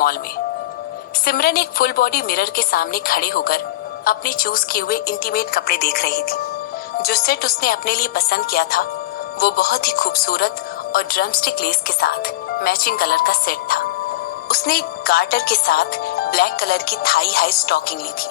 Mall में सिमरन एक full body mirror के सामने खड़े होकर अपने चूज किए हुए इंटीमेट कपड़े देख रही थी। जो सेट उसने अपने लिए पसंद किया था वो बहुत ही खूबसूरत और ड्रमस्टिक लेस के साथ मैचिंग कलर का सेट था। उसने एक गार्टर के साथ ब्लैक कलर की थाई हाई स्टॉकिंग ली थी।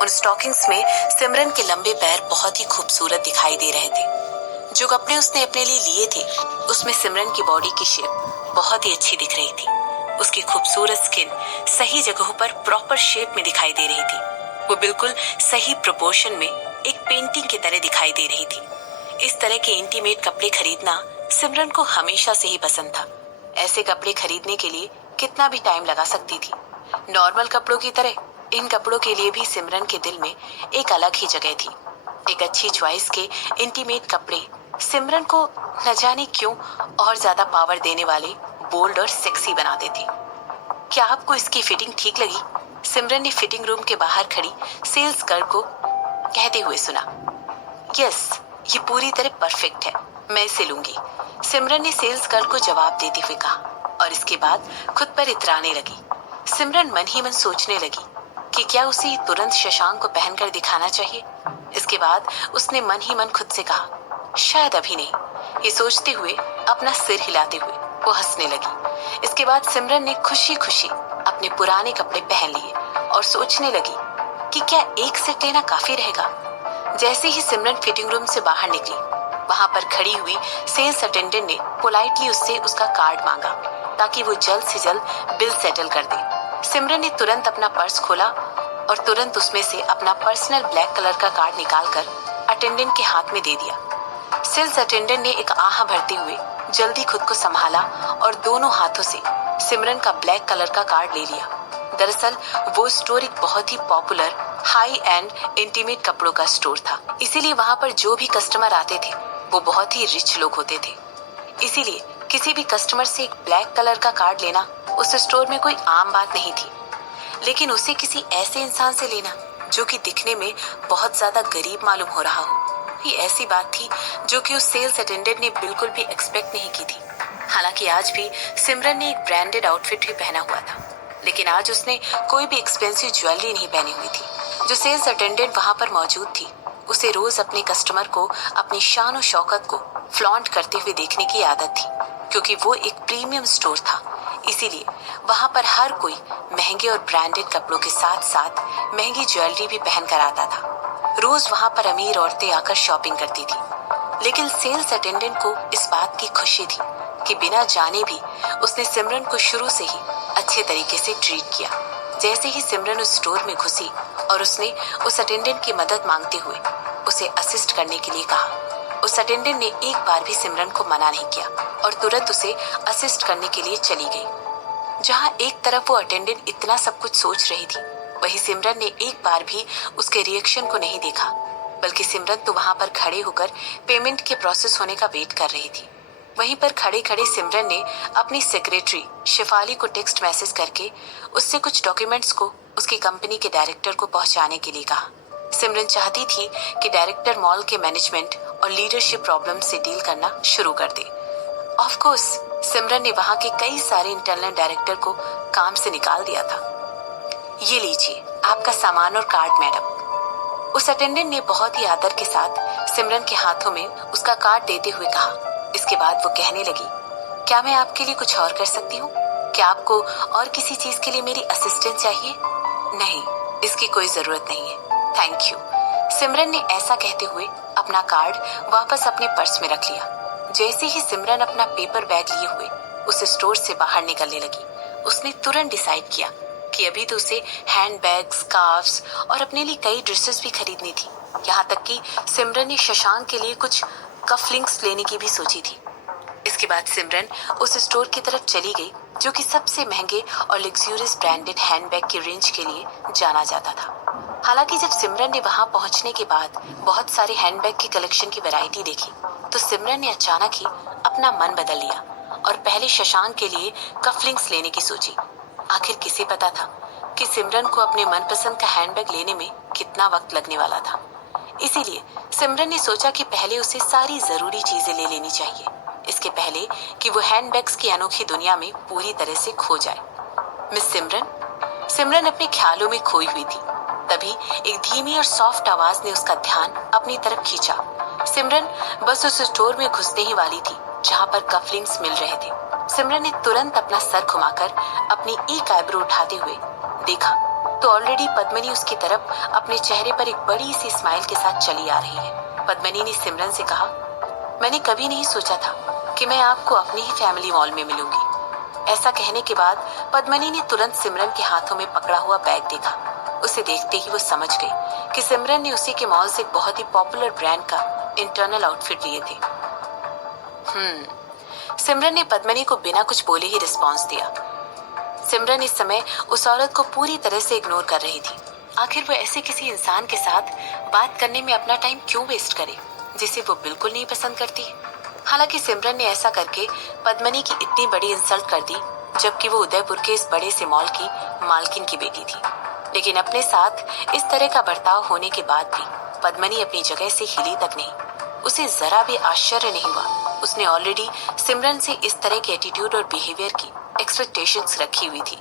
उन स्टॉकिंग्स में सिमरन के लंबे पैर बहुत ही खूबसूरत दिखाई दे रहे थे। जो कपड़े उसने अपने लिए लिए थे उसमें सिमरन की बॉडी की शेप बहुत ही अच्छी दिख रही थी। उसकी खूबसूरत स्किन सही जगहों पर प्रॉपर शेप में दिखाई दे रही थी। वो बिल्कुल सही प्रोपोर्शन में एक पेंटिंग की तरह दिखाई दे रही थी। इस तरह के इंटीमेट कपड़े खरीदना सिमरन को हमेशा से ही पसंद था। ऐसे कपड़े खरीदने के लिए कितना भी टाइम लगा सकती थी। नॉर्मल कपड़ों की तरह इन कपड़ों के लिए भी सिमरन के दिल में एक अलग ही जगह थी। एक अच्छी चॉइस के इंटीमेट कपड़े सिमरन को न जाने क्यों और ज्यादा पावर देने वाले, बोल्ड और सेक्सी बनाते थे। क्या आपको इसकी फिटिंग ठीक लगी? सिमरन ने फिटिंग रूम के बाहर खड़ी सेल्स गर्ल को कहते हुए सुना। यस, ये पूरी तरह परफेक्ट है, मैं इसे लूंगी, सिमरन ने सेल्स गर्ल को जवाब देते हुए कहा और इसके बाद खुद पर इतराने लगी। सिमरन मन ही मन सोचने लगी कि क्या उसे तुरंत शशांक को पहनकर दिखाना चाहिए। इसके बाद उसने मन ही मन खुद से कहा शायद अभी नहीं। ये सोचते हुए अपना सिर हिलाते हुए वो हंसने लगी। इसके बाद सिमरन ने खुशी खुशी अपने पुराने कपड़े पहन लिए और सोचने लगी कि क्या एक सेट लेना काफी रहेगा। जैसे ही सिमरन फिटिंग रूम से बाहर निकली, वहां पर खड़ी हुई सेल्स अटेंडेंट ने पोलाइटली उससे उसका कार्ड मांगा ताकि वो जल्द से जल्द बिल सेटल कर दे। सिमरन ने तुरंत अपना पर्स खोला और तुरंत उसमें से अपना पर्सनल ब्लैक कलर का कार्ड निकालकर अटेंडेंट के हाथ में दे दिया। सेल्स अटेंडेंट ने एक आह भरते हुए जल्दी खुद को संभाला और दोनों हाथों से सिमरन का ब्लैक कलर का कार्ड ले लिया। दरअसल वो स्टोर एक बहुत ही पॉपुलर हाई एंड इंटीमेट कपड़ों का स्टोर था, इसीलिए वहां पर जो भी कस्टमर आते थे वो बहुत ही रिच लोग होते थे। इसीलिए किसी भी कस्टमर से एक ब्लैक कलर का कार्ड लेना उस स्टोर में कोई आम बात नहीं थी। लेकिन उसे किसी ऐसे इंसान से लेना जो कि दिखने में बहुत ज्यादा गरीब मालूम हो रहा हो, ये ऐसी बात थी जो कि उस सेल्स अटेंडेंट ने बिल्कुल भी एक्सपेक्ट नहीं की थी। हालांकि आज भी सिमरन ने एक ब्रांडेड आउटफिट भी पहना हुआ था, लेकिन आज उसने कोई भी एक्सपेंसिव ज्वेलरी नहीं पहनी हुई थी। जो सेल्स अटेंडेंट वहां पर मौजूद थी उसे रोज अपने कस्टमर को अपनी शान और शौकत को फ्लॉन्ट करते हुए देखने की आदत थी। क्योंकि वो एक प्रीमियम स्टोर था, इसीलिए वहां पर हर कोई महंगे और ब्रांडेड कपड़ों के साथ साथ महंगी ज्वेलरी भी पहन कर आता था। रोज वहां पर अमीर औरतें आकर शॉपिंग करती थी, लेकिन सेल्स अटेंडेंट को इस बात की खुशी थी कि बिना जाने भी उसने सिमरन को शुरू से ही अच्छे तरीके से ट्रीट किया। जैसे ही सिमरन उस स्टोर में घुसी और उसने उस अटेंडेंट की मदद मांगते हुए उसे असिस्ट करने के लिए कहा, उस अटेंडेंट ने एक बार भी सिमरन को मना नहीं किया और तुरंत उसे असिस्ट करने के लिए चली गई। जहां एक तरफ वो अटेंडेंट इतना सब कुछ सोच रही थी, वहीं सिमरन ने एक बार भी उसके रिएक्शन को नहीं देखा, बल्कि सिमरन तो वहां पर खड़े होकर पेमेंट के प्रोसेस होने का वेट कर रही थी। वहीं पर खड़े खड़े सिमरन ने अपनी सेक्रेटरी शिफाली को टेक्स्ट मैसेज करके उससे कुछ डॉक्यूमेंट्स को उसकी कंपनी के डायरेक्टर को पहुंचाने के लिए कहा। सिमरन चाहती थी कि डायरेक्टर मॉल के मैनेजमेंट और लीडरशिप प्रॉब्लम से डील करना शुरू कर दे। ऑफ कोर्स सिमरन ने वहां के कई सारे इंटरनल डायरेक्टर को काम से निकाल दिया था। ये लीजिए आपका सामान और कार्ड मैडम। उस अटेंडेंट ने बहुत ही आदर के साथ सिमरन के हाथों में उसका कार्ड देते हुए कहा। इसके बाद वो कहने लगी, क्या मैं आपके लिए कुछ और कर सकती हूँ? क्या आपको और किसी चीज के लिए मेरी असिस्टेंस चाहिए? नहीं, इसकी कोई जरूरत नहीं है, थैंक यू। सिमरन ने ऐसा कहते हुए अपना कार्ड वापस अपने पर्स में रख लिया। जैसे ही सिमरन अपना पेपर बैग लिए हुए उस स्टोर से बाहर निकलने लगी, उसने तुरंत डिसाइड किया कि अभी तो उसे हैंड बैग, स्कार्फ्स और अपने लिए कई ड्रेसेस भी खरीदनी थी। यहाँ तक कि सिमरन ने शशांक के लिए कुछ कफलिंग्स लेने की भी सोची थी। इसके बाद सिमरन उस स्टोर की तरफ चली गई जो कि सबसे महंगे और लग्जूरियस ब्रांडेड हैंडबैग की रेंज के लिए जाना जाता था। हालांकि जब सिमरन ने वहां पहुंचने के बाद बहुत सारे हैंडबैग की कलेक्शन की वैरायटी देखी, तो सिमरन ने अचानक ही अपना मन बदल लिया और पहले शशांक के लिए कफलिंग्स लेने की सोची। आखिर किसे पता था कि सिमरन को अपने मनपसंद का हैंडबैग लेने में कितना वक्त लगने वाला था। इसीलिए सिमरन ने सोचा कि पहले उसे सारी जरूरी चीजें ले लेनी चाहिए, इसके पहले कि वो हैंडबैग्स की अनोखी दुनिया में पूरी तरह से खो जाए। मिस सिमरन। सिमरन अपने ख्यालों में खोई हुई थी। तभी एक धीमी और सॉफ्ट आवाज ने उसका ध्यान अपनी तरफ खींचा। सिमरन बस उस स्टोर में घुसने ही वाली थी जहां पर कफलिंग्स मिल रहे थे। सिमरन ने तुरंत अपना सर घुमाकर अपनी एक आईब्रो उठाते हुए देखा तो ऑलरेडी पद्मिनी उसकी तरफ अपने चेहरे पर एक बड़ी सी स्माइल के साथ चली आ रही है। पद्मिनी ने सिमरन से कहा, मैंने कभी नहीं सोचा था कि मैं आपको अपनी ही फैमिली मॉल में मिलूंगी। ऐसा कहने के बाद पद्मिनी ने तुरंत सिमरन के हाथों में पकड़ा हुआ बैग देखा। उसे देखते ही वो समझ गई कि सिमरन ने उसी के मॉल से एक बहुत ही पॉपुलर ब्रांड का इंटरनल आउटफिट लिए थे। सिमरन ने पद्मिनी को बिना कुछ बोले ही रिस्पॉन्स दिया। सिमरन इस समय उस औरत को पूरी तरह से इग्नोर कर रही थी। आखिर वो ऐसे किसी इंसान के साथ बात करने में अपना टाइम क्यों वेस्ट करे जिसे वो बिल्कुल नहीं पसंद करती। हालांकि सिमरन ने ऐसा करके पद्मिनी की इतनी बड़ी इंसल्ट कर दी जबकि वो उदयपुर के इस बड़े से मॉल की मालकिन की बेटी थी। लेकिन अपने साथ इस तरह का बर्ताव होने के बाद भी पद्मिनी अपनी जगह से हिली तक नहीं। उसे जरा भी आश्चर्य नहीं हुआ। उसने ऑलरेडी सिमरन से इस तरह के एटीट्यूड और बिहेवियर की एक्सपेक्टेशंस रखी हुई थी।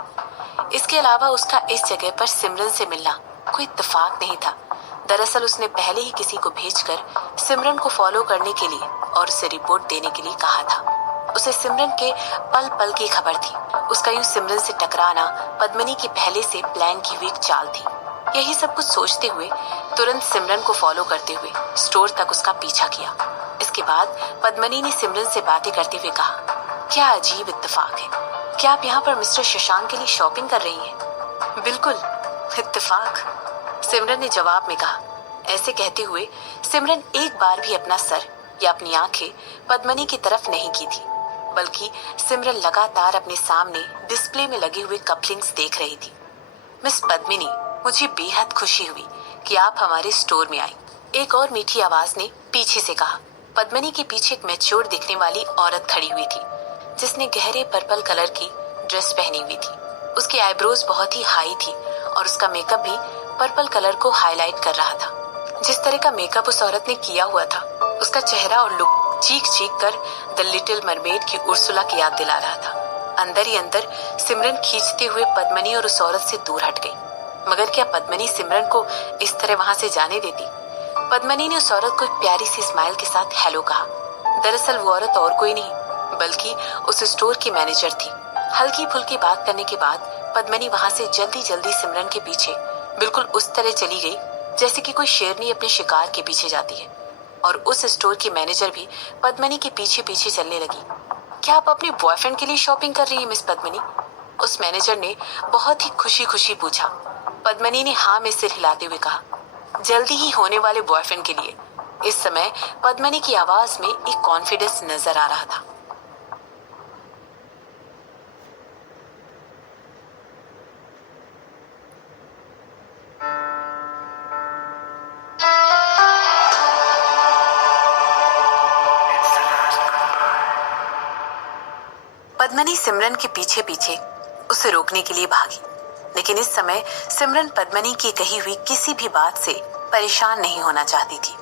इसके अलावा उसका इस जगह पर सिमरन से मिलना कोई इत्तेफाक नहीं था। दरअसल उसने पहले ही किसी को भेजकर सिमरन को फॉलो करने के लिए और उसे रिपोर्ट देने के लिए कहा था। उसे सिमरन के पल पल की खबर थी। उसका यूं सिमरन से टकराना पद्मिनी की पहले से प्लान की हुई एक चाल थी। यही सब कुछ सोचते हुए तुरंत सिमरन को फॉलो करते हुए स्टोर तक उसका पीछा किया। इसके बाद पद्मिनी ने सिमरन से बातें करते हुए कहा, क्या अजीब इत्तेफाक है, क्या आप यहाँ पर मिस्टर शशांक के लिए शॉपिंग कर रही हैं? बिल्कुल इत्तेफाक, सिमरन ने जवाब में कहा। ऐसे कहते हुए सिमरन एक बार भी अपना सर या अपनी आंखें पद्मिनी की तरफ नहीं की थी, बल्कि सिमरन लगातार अपने सामने डिस्प्ले में लगे हुए कपलिंग्स देख रही थी। मिस पद्मिनी, मुझे बेहद खुशी हुई कि आप हमारे स्टोर में आई, एक और मीठी आवाज ने पीछे से कहा। पद्मिनी के पीछे एक मैच्योर दिखने वाली औरत खड़ी हुई थी जिसने गहरे पर्पल कलर की ड्रेस पहनी हुई थी। उसकी आईब्रोज बहुत ही हाई थी और उसका मेकअप भी पर्पल कलर को हाईलाइट कर रहा था। जिस तरह का मेकअप उस औरत ने किया हुआ था, उसका चेहरा और लुक चीख चीख कर द लिटिल मरमेड की उर्सुला की याद दिला रहा था। अंदर ही अंदर सिमरन खींचते हुए पद्मिनी और उस औरत से दूर हट गई। मगर क्या पद्मिनी सिमरन को इस तरह वहां से जाने देती? पद्मिनी ने उस औरत को एक प्यारी सी स्माइल के साथ हेलो कहा। दरअसल वो औरत और कोई नहीं बल्कि उस स्टोर की मैनेजर थी। हल्की फुल्की बात करने के बाद पद्मिनी वहां से जल्दी जल्दी सिमरन के पीछे बिल्कुल उस तरह चली गई जैसे कि कोई शेरनी अपने शिकार के पीछे जाती है। और उस स्टोर की मैनेजर भी पद्मिनी के पीछे पीछे चलने लगी। क्या आप अपने बॉयफ्रेंड के लिए शॉपिंग कर रही हैं मिस पद्मिनी? उस मैनेजर ने बहुत ही खुशी खुशी पूछा। पद्मिनी ने हाँ में सिर हिलाते हुए कहा, जल्दी ही होने वाले बॉयफ्रेंड के लिए। इस समय पद्मिनी की आवाज में एक कॉन्फिडेंस नजर आ रहा था। पद्मिनी सिमरन के पीछे पीछे उसे रोकने के लिए भागी, लेकिन इस समय सिमरन पद्मिनी की कही हुई किसी भी बात से परेशान नहीं होना चाहती थी।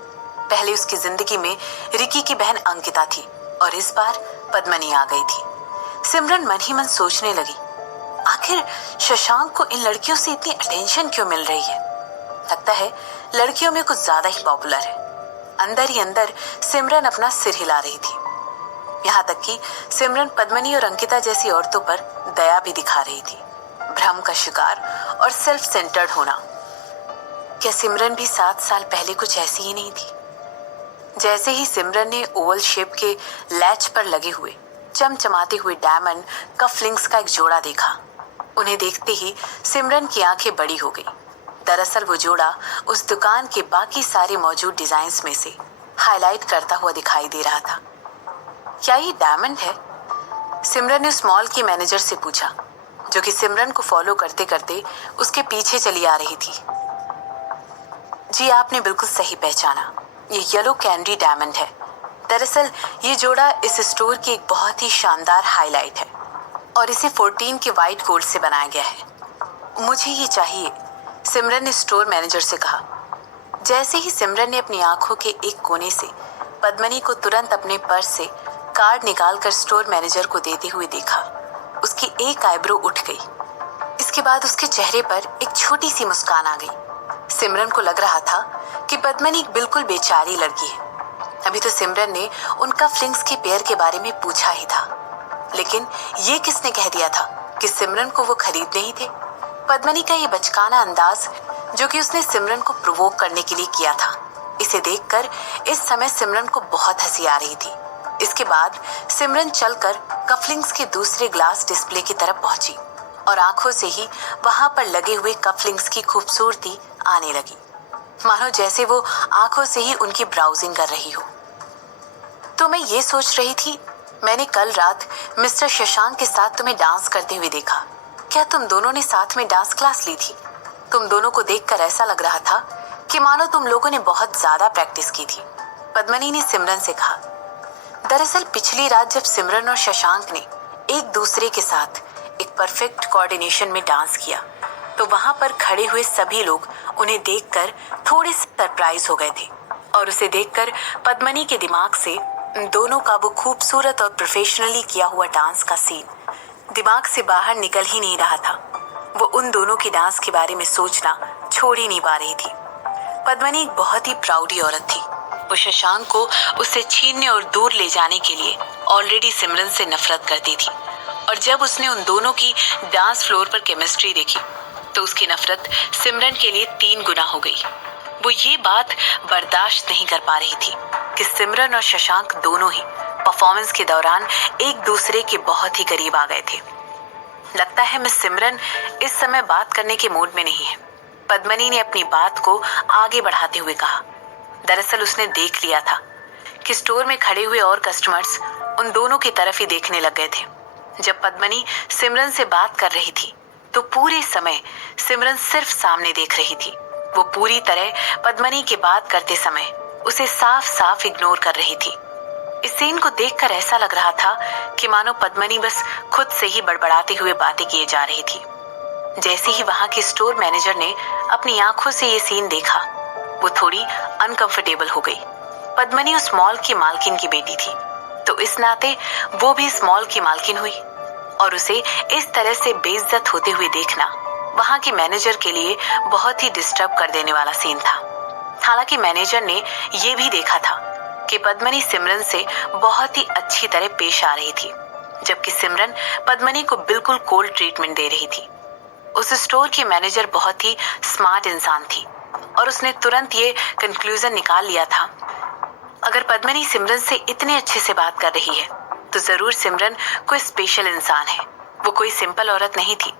पहले उसकी जिंदगी में रिकी की बहन अंकिता थी और इस बार पद्मिनी आ गई थी। सिमरन मन ही मन सोचने लगी, आखिर शशांक को इन लड़कियों से इतनी अटेंशन क्यों मिल रही है? लगता है लड़कियों में कुछ ज्यादा ही पॉपुलर है। अंदर ही अंदर सिमरन अपना सिर हिला रही थी। यहाँ तक कि सिमरन पद्मिनी और अंकिता जैसी औरतों पर दया भी दिखा रही थी। भ्रम का शिकार और सेल्फ सेंटर्ड होना। क्या सिमरन भी 7 साल पहले कुछ ऐसी ही नहीं थी? जैसे ही सिमरन ने ओवल शेप के लैच पर लगे हुए चमचमाते हुए डायमंड कफलिंग्स का एक जोड़ा देखा, उन्हें देखते ही सिमरन की आंखें बड़ी हो गई। दरअसल वो जोड़ा उस दुकान के बाकी सारे मौजूद डिजाइन्स में से हाईलाइट करता हुआ दिखाई दे रहा था। क्या ये डायमंड है? सिमरन ने उस मॉल के मैनेजर से पूछा, जो कि सिमरन को फॉलो करते करते उसके पीछे चली आ रही थी। जी आपने बिल्कुल सही पहचाना, ये येलो कैंडी डायमंड है। दरअसल ये जोड़ा इस स्टोर की एक बहुत ही शानदार हाईलाइट है और इसे 14 के वाइट गोल्ड से बनाया गया है। मुझे ये चाहिए, सिमरन ने स्टोर मैनेजर से कहा। जैसे ही सिमरन ने अपनी आंखों के एक कोने से पद्मिनी को तुरंत अपने पर्स से कार्ड निकालकर स्टोर मैनेजर को देते हुए देखा, उसकी एक आईब्रो उठ गई। इसके बाद उसके चेहरे पर एक छोटी सी मुस्कान आ गई। सिमरन को लग रहा था कि पद्मनी एक बिल्कुल बेचारी लड़की है। अभी तो सिमरन ने उन कफलिंग्स के पेयर के बारे में पूछा ही था, लेकिन ये किसने कह दिया था कि सिमरन को वो खरीदने ही थे। पद्मनी का ये बचकाना अंदाज जो कि उसने सिमरन को प्रोवोक करने के लिए किया था, इसे देखकर इस समय सिमरन को बहुत हंसी आ रही थी। इसके बाद सिमरन चलकर कफलिंग्स के दूसरे ग्लास डिस्प्ले की तरफ पहुंची और आंखों से ही वहां पर लगे हुए कफलिंग्स की खूबसूरती आने लगी, मानो जैसे वो आंखों से ही उनकी ब्राउजिंग कर रही हो। तो मैं ये सोच रही थी, मैंने कल रात मिस्टर शशांक के साथ तुम्हें डांस करते हुए देखा। क्या तुम दोनों ने साथ में डांस क्लास ली थी? तुम दोनों को देखकर ऐसा लग रहा था कि मानो तुम लोगों ने बहुत ज्यादा प्रैक्टिस की थी, पद्मनी ने सिमरन से कहा। दरअसल पिछली रात जब सिमरन और शशांक ने एक दूसरे के साथ एक परफेक्ट कोऑर्डिनेशन में डांस किया, तो वहां पर खड़े हुए सभी लोग उन्हें देखकर थोड़े सरप्राइज हो गए थे और उसे देखकर पद्मनी के दिमाग से दोनों का वो खूबसूरत और प्रोफेशनली किया हुआ डांस का सीन दिमाग से बाहर निकल ही नहीं रहा था। वो उन दोनों के डांस के बारे में सोचना छोड़ ही नहीं पा रही थी। पद्मनी एक बहुत ही प्राउडी औरत थी। वो शशांक को उससे छीनने और दूर ले जाने के लिए ऑलरेडी सिमरन से नफरत करती थी, और जब उसने उन दोनों की डांस फ्लोर पर केमिस्ट्री देखी तो उसकी नफरत सिमरन के लिए 3 गुना हो गई। वो ये बात बर्दाश्त नहीं कर पा रही थी कि सिमरन और शशांक दोनों ही परफॉर्मेंस के दौरान एक दूसरे के बहुत ही करीब आ गए थे। लगता है मिस सिमरन इस समय बात करने के मूड में नहीं है, पद्मनी ने अपनी बात को आगे बढ़ाते हुए कहा। दरअसल उसने देख लिया था कि स्टोर में खड़े हुए और कस्टमर्स उन दोनों की तरफ ही देखने लग गए थे। जब पद्मनी सिमरन से बात कर रही थी तो पूरे समय सिमरन सिर्फ सामने देख रही थी। वो पूरी तरह पद्मनी की बात करते समय उसे साफ साफ इग्नोर कर रही थी। इस सीन को देखकर ऐसा लग रहा था कि मानो पद्मनी बस खुद से ही बड़बड़ाते हुए बातें किए जा रही थी। जैसे ही वहां के स्टोर मैनेजर ने अपनी आंखों से ये सीन देखा, वो थोड़ी अनकंफर्टेबल हो गई। पद्मनी उस मॉल की मालकिन की बेटी थी, तो इस नाते वो भी इस मॉल की मालकिन हुई, और उसे इस तरह से बेइज्जत होते हुए देखना वहां के मैनेजर के लिए बहुत ही डिस्टर्ब कर देने वाला सीन था। हालांकि मैनेजर ने ये भी देखा था कि पद्मनी सिमरन से बहुत ही अच्छी तरह पेश आ रही थी, जबकि सिमरन पद्मनी को बिल्कुल कोल्ड ट्रीटमेंट दे रही थी। उस स्टोर की मैनेजर बहुत ही स्मार्ट इंसान थी और उसने तुरंत ये कंक्लूजन निकाल लिया था, अगर पद्मनी सिमरन से इतने अच्छे से बात कर रही है तो जरूर सिमरन कोई स्पेशल इंसान है, वो कोई सिंपल औरत नहीं थी।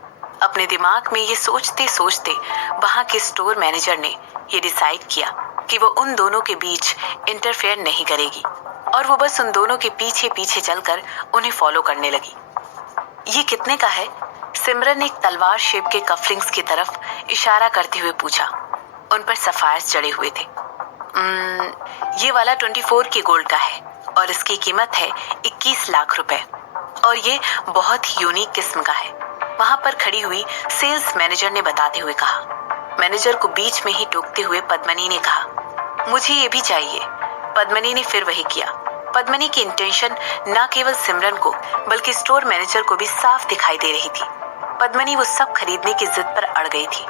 अपने दिमाग में ये सोचते सोचते वहां के स्टोर मैनेजर ने ये डिसाइड किया कि वो उन दोनों के बीच इंटरफेयर नहीं करेगी, और वो बस उन दोनों के पीछे पीछे चलकर उन्हें फॉलो करने लगी। ये कितने का है? सिमरन ने एक तलवार शेप के कफलिंग्स की तरफ इशारा करते हुए पूछा। उन पर सफायर्स जड़े हुए थे। ये वाला 24 के गोल्ड का है और इसकी कीमत है 21 लाख रुपए, और ये बहुत ही यूनिक किस्म का है, वहां पर खड़ी हुई सेल्स मैनेजर ने बताते हुए कहा। मैनेजर को बीच में ही टोकते हुए पद्मनी ने कहा, मुझे ये भी चाहिए। पद्मनी ने फिर वही किया। पद्मनी की इंटेंशन न केवल सिमरन को बल्कि स्टोर मैनेजर को भी साफ दिखाई दे रही थी। पद्मनी वो सब खरीदने की जिद पर अड़ गई थी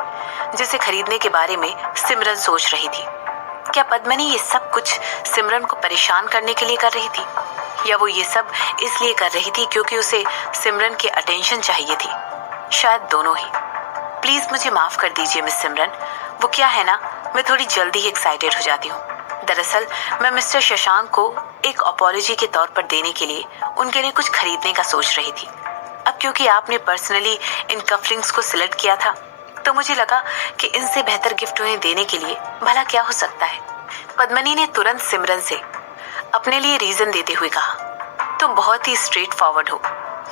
जिसे खरीदने के बारे में सिमरन सोच रही थी। क्या पद्मनी ये सब कुछ सिमरन को परेशान करने के लिए कर रही थी, या वो ये सब इसलिए कर रही थी क्योंकि उसे सिमरन की अटेंशन चाहिए थी? शायद दोनों ही। प्लीज मुझे माफ कर दीजिए मिस सिमरन, वो क्या है ना, मैं थोड़ी जल्दी ही एक्साइटेड हो जाती हूँ। दरअसल मैं मिस्टर शशांक को एक अपॉलॉजी के तौर पर देने के लिए उनके लिए कुछ खरीदने का सोच रही थी। अब क्योंकि आपने पर्सनली इन कफलिंग्स को सिलेक्ट किया था तो मुझे लगा कि इनसे बेहतर गिफ्ट उन्हें देने के लिए भला क्या हो सकता है। पद्मनी ने तुरंत सिमरन से अपने लिए रीजन देते हुए कहा, तुम बहुत ही स्ट्रेट फॉरवर्ड हो,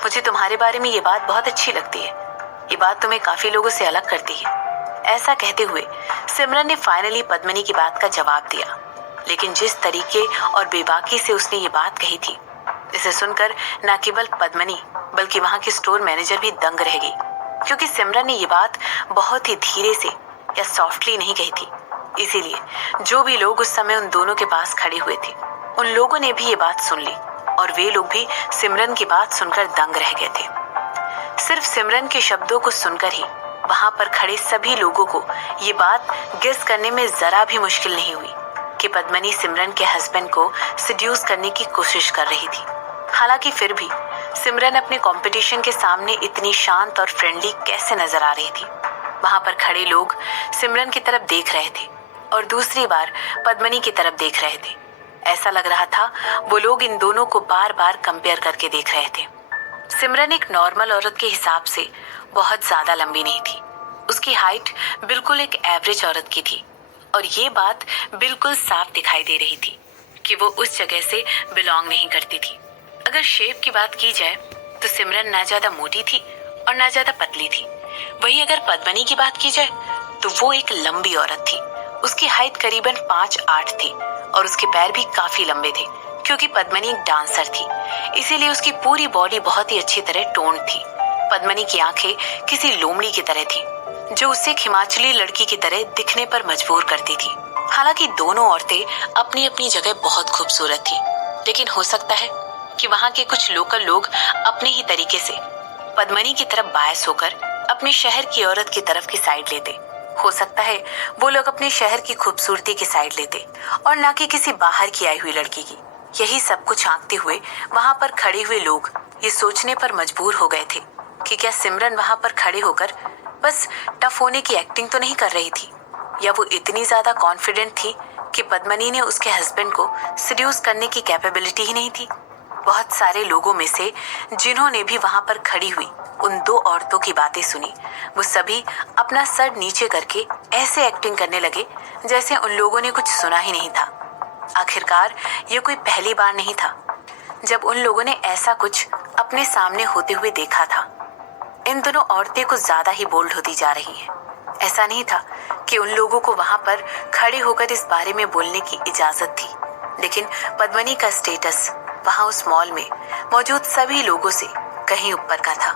मुझे तुम्हारे बारे में ये बात बहुत अच्छी लगती है, ये बात तुम्हें काफी लोगों से अलग करती है। ऐसा कहते हुए सिमरन ने फाइनली पद्मनी की बात का जवाब दिया, लेकिन जिस तरीके और बेबाकी से उसने ये बात कही थी, इसे सुनकर न केवल पद्मनी बल्कि वहां के स्टोर मैनेजर भी दंग रह गई, क्योंकि सिमरन ने ये बात बहुत ही धीरे से या सॉफ्टली नहीं कही थी। इसीलिए जो भी लोग उस समय उन दोनों के पास खड़े हुए थे, उन लोगों ने भी ये बात सुन ली और वे लोग भी सिमरन की बात सुनकर दंग रह गए थे। सिर्फ सिमरन के शब्दों को सुनकर ही वहां पर खड़े सभी लोगों को ये बात गेस करने में जरा भी मुश्किल नहीं हुई कि पद्मनी सिमरन के हस्बैंड को सिड्यूस करने की कोशिश कर रही थी। हालांकि फिर भी सिमरन अपने कंपटीशन के सामने इतनी शांत और फ्रेंडली कैसे नजर आ रही थी। वहां पर खड़े लोग सिमरन की तरफ देख रहे थे और दूसरी बार पद्मनी की तरफ देख रहे थे। ऐसा लग रहा था वो लोग इन दोनों को बार बार कंपेयर करके देख रहे थे। सिमरन एक नॉर्मल औरत के हिसाब से बहुत ज्यादा लंबी नहीं थी। उसकी हाइट बिल्कुल एक एवरेज औरत की थी और ये बात बिल्कुल साफ दिखाई दे रही थी कि वो उस जगह से बिलोंग नहीं करती थी। अगर शेप की बात की जाए तो सिमरन ना ज्यादा मोटी थी और ना ज्यादा पतली थी। वहीं अगर पद्मनी की बात की जाए तो वो एक लंबी औरत थी। उसकी हाइट करीबन 5'8" थी और उसके पैर भी काफी लंबे थे। क्योंकि पद्मनी एक डांसर थी इसीलिए उसकी पूरी बॉडी बहुत ही अच्छी तरह टोन्ड थी। पद्मनी की आंखें किसी लोमड़ी की तरह थी जो उसे एक हिमाचली लड़की की तरह दिखने पर मजबूर करती थी। हालांकि दोनों औरतें अपनी अपनी जगह बहुत खूबसूरत थी, लेकिन हो सकता है कि वहां के कुछ लोकल लोग अपने ही तरीके से पद्मनी की तरफ बायस होकर अपने शहर की औरत की तरफ की साइड लेते। हो सकता है वो लोग अपने शहर की खूबसूरती की साइड लेते और ना कि किसी बाहर की आई हुई लड़की की। यही सब कुछ आंकते हुए वहां पर खड़े हुए लोग ये सोचने पर मजबूर हो गए थे कि क्या सिमरन वहां पर खड़े होकर बस टफ होने की एक्टिंग तो नहीं कर रही थी, या वो इतनी ज्यादा कॉन्फिडेंट थी कि पद्मनी ने उसके हस्बैंड को सिड्यूस करने की कैपेबिलिटी ही नहीं थी। बहुत सारे लोगों में से जिन्होंने भी वहां पर खड़ी हुई उन दो औरतों की बातें सुनी, वो सभी अपना सर नीचे करके ऐसे एक्टिंग करने लगे जैसे उन लोगों ने कुछ सुना ही नहीं था। आखिरकार ये कोई पहली बार नहीं था जब उन लोगों ने ऐसा कुछ अपने सामने होते हुए देखा था। इन दोनों औरतें कुछ ज्यादा ही बोल्ड होती जा रही हैं। ऐसा नहीं था कि उन लोगों को वहां पर खड़े होकर इस बारे में बोलने की इजाजत थी, लेकिन पद्मनी का स्टेटस वहां उस मॉल में मौजूद सभी लोगों से कहीं ऊपर का था।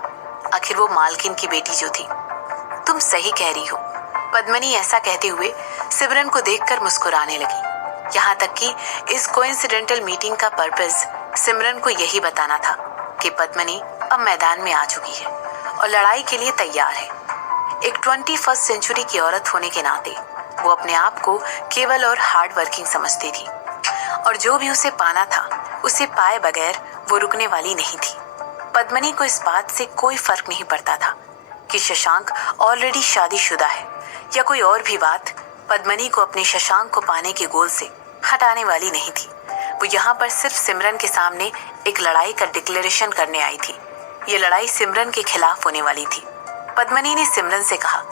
आखिर वो मालकिन की बेटी जो थी। तुम सही कह रही हो, पद्मनी ऐसा कहते हुए सिमरन को देखकर मुस्कुराने लगी। यहाँ तक कि इस कोइंसिडेंटल मीटिंग का पर्पस सिमरन को यही बताना था कि पद्मनी अब मैदान में आ चुकी है और लड़ाई के लिए तैयार है। एक 21वीं सेंचुरी की औरत होने के नाते वो अपने आप को केवल और हार्ड वर्किंग समझती थी और जो भी उसे पाना था उसे पाए बगैर वो रुकने वाली नहीं थी। पद्मनी को इस बात से कोई फर्क नहीं पड़ता था कि शशांक ऑलरेडी शादीशुदा है या कोई और भी बात पद्मनी को अपने शशांक को पाने के गोल से हटाने वाली नहीं थी। वो यहाँ पर सिर्फ सिमरन के सामने एक लड़ाई का डिक्लेरेशन करने आई थी। ये लड़ाई सिमरन के खिलाफ होने वाली थी। पद्मनी ने सिमरन से कहा,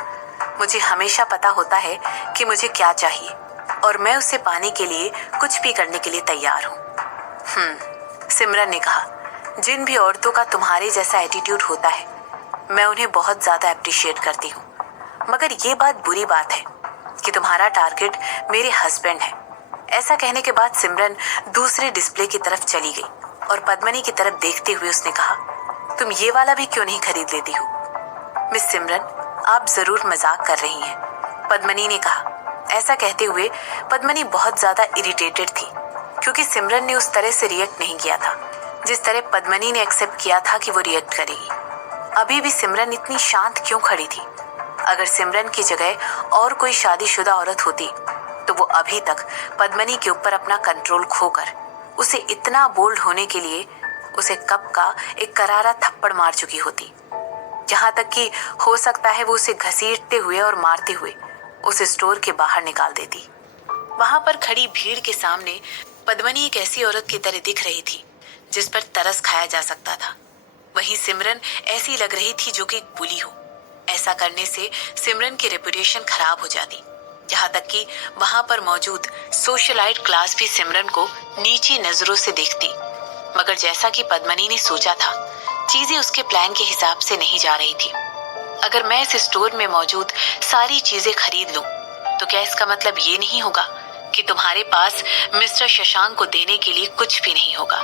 मुझे हमेशा पता होता है कि मुझे क्या चाहिए और मैं उसे पाने के लिए कुछ भी करने के लिए तैयार हूँ। सिमरन ने कहा, जिन भी औरतों का तुम्हारे जैसा एटीट्यूड होता है मैं उन्हें बहुत ज्यादा अप्रिशिएट करती हूँ, मगर ये बात बुरी बात है कि तुम्हारा टारगेट मेरे हस्बैंड है। ऐसा कहने के बाद सिमरन दूसरे डिस्प्ले की तरफ चली गई और पद्मनी की तरफ देखते हुए उसने कहा, तुम ये वाला भी क्यों नहीं खरीद लेती हो? मिस सिमरन, आप जरूर मजाक कर रही हैं, पद्मनी ने कहा। ऐसा कहते हुए पद्मनी बहुत ज्यादा इरिटेटेड थी क्योंकि सिमरन ने उस तरह से रिएक्ट नहीं किया था जिस तरह पद्मनी ने एक्सेप्ट किया था कि वो रिएक्ट करेगी। अभी भी सिमरन इतनी शांत क्यों खड़ी थी? अगर सिमरन की जगह और कोई शादीशुदा औरत होती तो वो अभी तक पद्मनी के ऊपर अपना कंट्रोल खोकर उसे इतना बोल्ड होने के लिए उसे कब का एक करारा थप्पड़ मार चुकी होती। यहाँ तक कि हो सकता है वो उसे घसीटते हुए और मारते हुए उसे स्टोर के बाहर निकाल देती। वहां पर खड़ी भीड़ के सामने पद्मनी एक ऐसी औरत की तरह दिख रही थी जिस पर तरस खाया जा सकता था। वहीं सिमरन ऐसी लग रही थी जो कि एक बुली हो। ऐसा करने से सिमरन की रेपुटेशन खराब हो जाती। यहाँ तक कि वहां पर मौजूद सोशलाइट क्लास भी सिमरन को नीची नजरों से देखती। मगर जैसा कि पद्मनी ने सोचा था, चीजें उसके प्लान के हिसाब से नहीं जा रही थी। अगर मैं इस स्टोर में मौजूद सारी चीजें खरीद लूं, तो क्या इसका मतलब ये नहीं होगा कि तुम्हारे पास मिस्टर शशांक को देने के लिए कुछ भी नहीं होगा?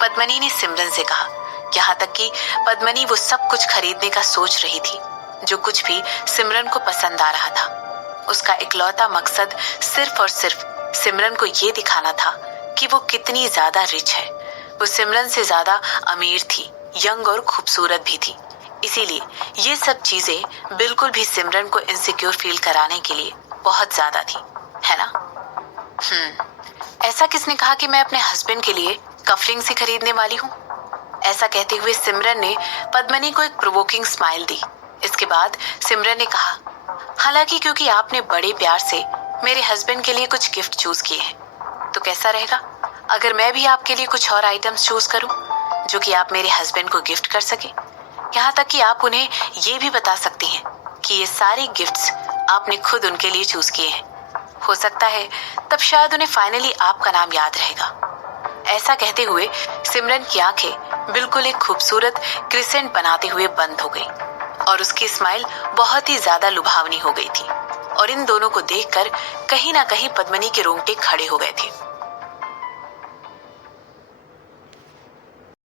पद्मनी ने सिमरन से कहा। यहाँ तक कि पद्मनी वो सब कुछ खरीदने का सोच रही थी जो कुछ भी सिमरन को पसंद आ रहा था। उसका इकलौता मकसद सिर्फ और सिर्फ सिमरन को ये दिखाना था कि वो कितनी ज्यादा रिच है। वो सिमरन से ज्यादा अमीर थी, यंग और खूबसूरत भी थी। इसीलिए ये सब चीजें बिल्कुल भी सिमरन को इनसिक्योर फील कराने के लिए बहुत ज्यादा थी, है ना? ऐसा किसने कहा कि मैं अपने हस्बैंड के लिए कफलिंग से खरीदने वाली हूँ? ऐसा कहते हुए सिमरन ने पद्मनी को एक प्रोवोकिंग स्माइल दी। इसके बाद सिमरन ने कहा, हालांकि क्योंकि आपने बड़े प्यार से मेरे हस्बैंड के लिए कुछ गिफ्ट चूज किए हैं, तो कैसा रहेगा अगर मैं भी आपके लिए कुछ और आइटम्स चूज करूं जो कि आप मेरे हस्बैंड को गिफ्ट कर सके। यहाँ तक कि आप उन्हें ये भी बता सकती हैं कि ये सारे गिफ्ट्स आपने खुद उनके लिए चूज किए हैं। हो सकता है तब शायद उन्हें फाइनली आपका नाम याद रहेगा। ऐसा कहते हुए सिमरन की आंखें बिल्कुल एक खूबसूरत क्रिसेंट बनाते हुए बंद हो गई और उसकी स्माइल बहुत ही ज्यादा लुभावनी हो गई थी और इन दोनों को देखकर कहीं ना कहीं पद्मनी के रोंगटे खड़े हो गए थे।